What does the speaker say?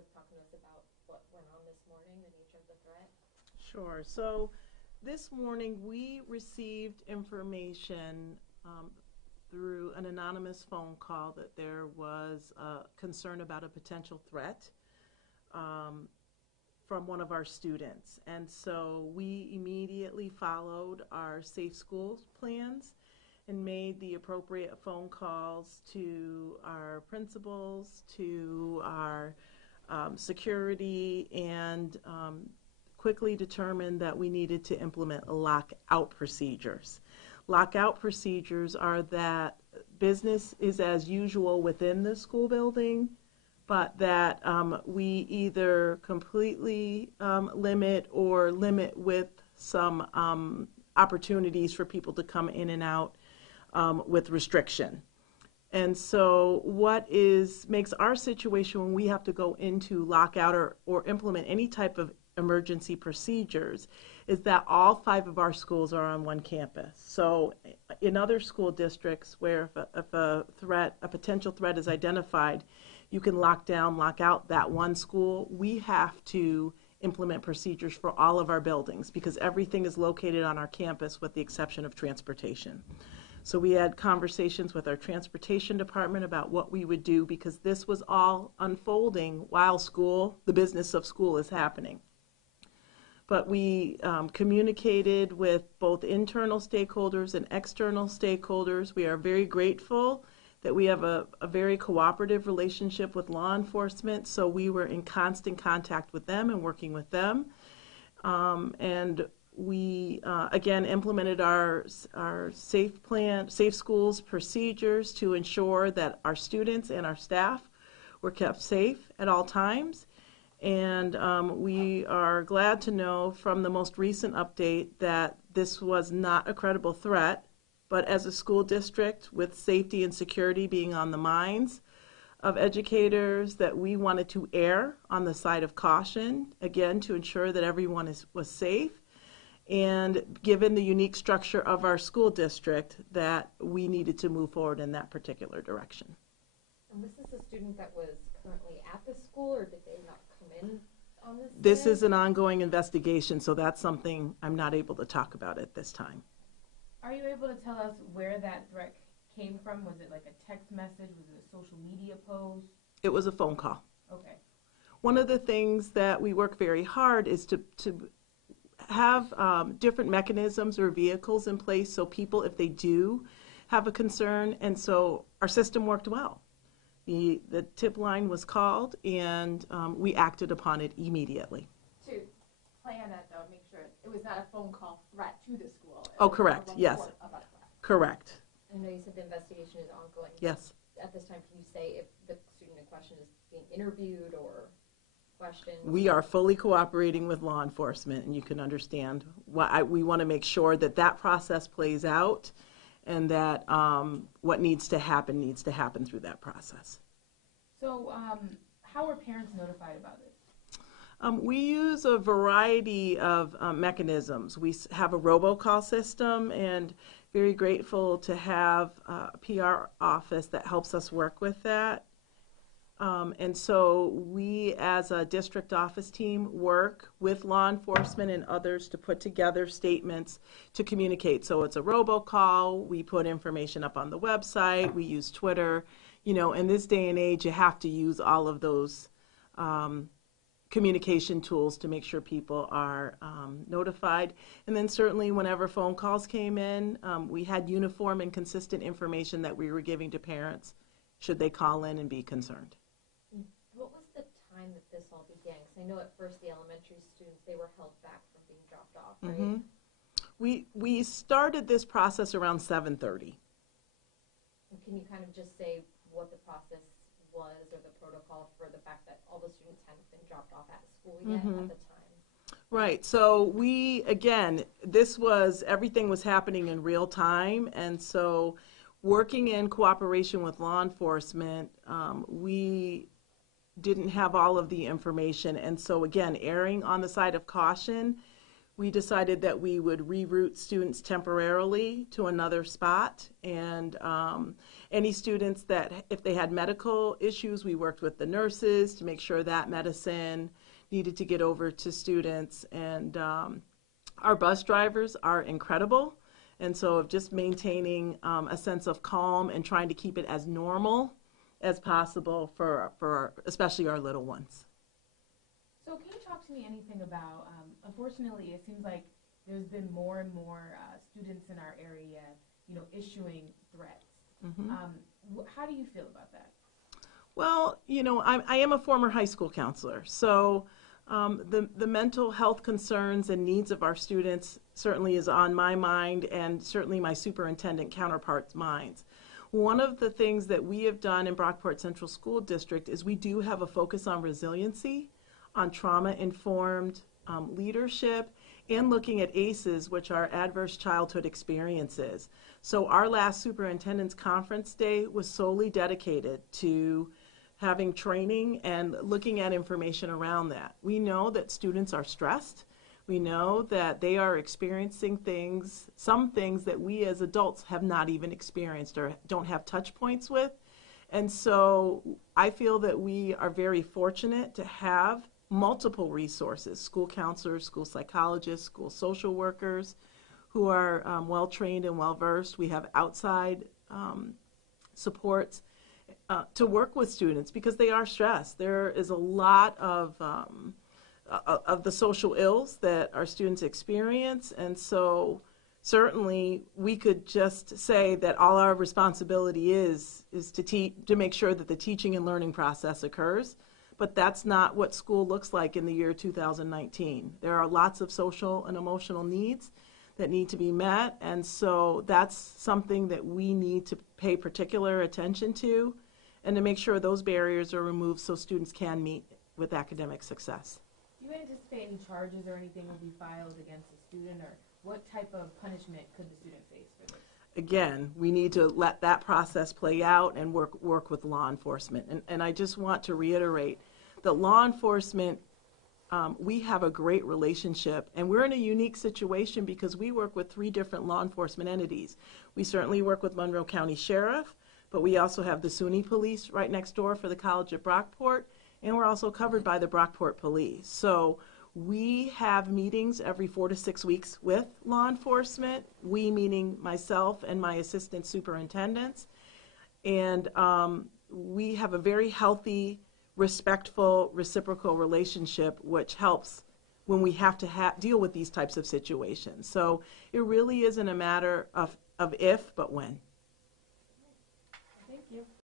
with talking to us about what went on this morning, the nature of the threat? Sure. So this morning we received information through an anonymous phone call that there was a concern about a potential threat from one of our students. And so we immediately followed our safe schools plans and made the appropriate phone calls to our principals, to our security, and quickly determined that we needed to implement lockout procedures. Lockout procedures are that business is as usual within the school building, but that we either completely limit or limit with some opportunities for people to come in and out with restriction. And so what makes our situation when we have to go into lockout or implement any type of emergency procedures is that all 5 of our schools are on one campus. So in other school districts where if a potential threat is identified, you can lock down, lock out that one school. We have to implement procedures for all of our buildings because everything is located on our campus with the exception of transportation. So we had conversations with our transportation department about what we would do because this was all unfolding while the business of school is happening. But we communicated with both internal stakeholders and external stakeholders. We are very grateful that we have a very cooperative relationship with law enforcement, so we were in constant contact with them and working with them. And we, again, implemented our safe schools procedures to ensure that our students and our staff were kept safe at all times. And we are glad to know from the most recent update that this was not a credible threat, but as a school district with safety and security being on the minds of educators, that we wanted to err on the side of caution, again, to ensure that everyone was safe. And given the unique structure of our school district, that we needed to move forward in that particular direction. And this is a student that was currently at the school, or did they not come in on this day? This is an ongoing investigation, so that's something I'm not able to talk about at this time. Are you able to tell us where that threat came from? Was it like a text message? Was it a social media post? It was a phone call. Okay. One of the things that we work very hard is to have different mechanisms or vehicles in place so people, if they do have a concern, and so our system worked well. The tip line was called, and we acted upon it immediately. To plan that, though, make sure it was not a phone call threat to the school. Oh, correct. Yes. Correct. I know you said the investigation is ongoing. Yes. At this time, can you say if the student in question is being interviewed or questioned? We are fully cooperating with law enforcement, and you can understand why we want to make sure that that process plays out and that what needs to happen through that process. So how are parents notified about this? We use a variety of mechanisms. We have a robocall system, and very grateful to have a PR office that helps us work with that. And so we, as a district office team, work with law enforcement and others to put together statements to communicate. So it's a robocall. We put information up on the website. We use Twitter. You know, in this day and age, you have to use all of those communication tools to make sure people are notified. And then certainly whenever phone calls came in, we had uniform and consistent information that we were giving to parents should they call in and be concerned. What was the time that this all began? Because I know at first the elementary students, they were held back from being dropped off, right? Mm-hmm. We started this process around 7:30. And can you kind of just say what the process was or the protocol for the fact that all the students hadn't been dropped off at school yet at the time? Right. So we, again, everything was happening in real time, and so working in cooperation with law enforcement, we didn't have all of the information, and so again, erring on the side of caution, we decided that we would reroute students temporarily to another spot, and Any students that, if they had medical issues, we worked with the nurses to make sure that medicine needed to get over to students. And our bus drivers are incredible. And so just maintaining a sense of calm and trying to keep it as normal as possible for especially our little ones. So can you talk to me anything about, unfortunately, it seems like there's been more and more students in our area, issuing threats. Mm-hmm. How do you feel about that? Well, I am a former high school counselor, so the mental health concerns and needs of our students certainly is on my mind and certainly my superintendent counterparts' minds. One of the things that we have done in Brockport Central School District is we do have a focus on resiliency, on trauma-informed leadership, and looking at ACEs, which are adverse childhood experiences. So our last superintendent's conference day was solely dedicated to having training and looking at information around that. We know that students are stressed. We know that they are experiencing some things that we as adults have not even experienced or don't have touch points with. And so I feel that we are very fortunate to have multiple resources, school counselors, school psychologists, school social workers who are well-trained and well-versed. We have outside supports to work with students because they are stressed. There is a lot of the social ills that our students experience, and so certainly we could just say that all our responsibility is to make sure that the teaching and learning process occurs, but that's not what school looks like in the year 2019. There are lots of social and emotional needs that need to be met, and so that's something that we need to pay particular attention to and to make sure those barriers are removed so students can meet with academic success. Do you anticipate any charges or anything will be filed against a student, or what type of punishment could the student face for this? Again, we need to let that process play out and work with law enforcement. And I just want to reiterate that law enforcement, we have a great relationship, and we're in a unique situation because we work with 3 different law enforcement entities. We certainly work with Monroe County Sheriff, but we also have the SUNY Police right next door for the College at Brockport, and we're also covered by the Brockport Police. So we have meetings every 4 to 6 weeks with law enforcement, we meaning myself and my assistant superintendents, and we have a very healthy, respectful, reciprocal relationship, which helps when we have to deal with these types of situations. So it really isn't a matter of if, but when. Thank you.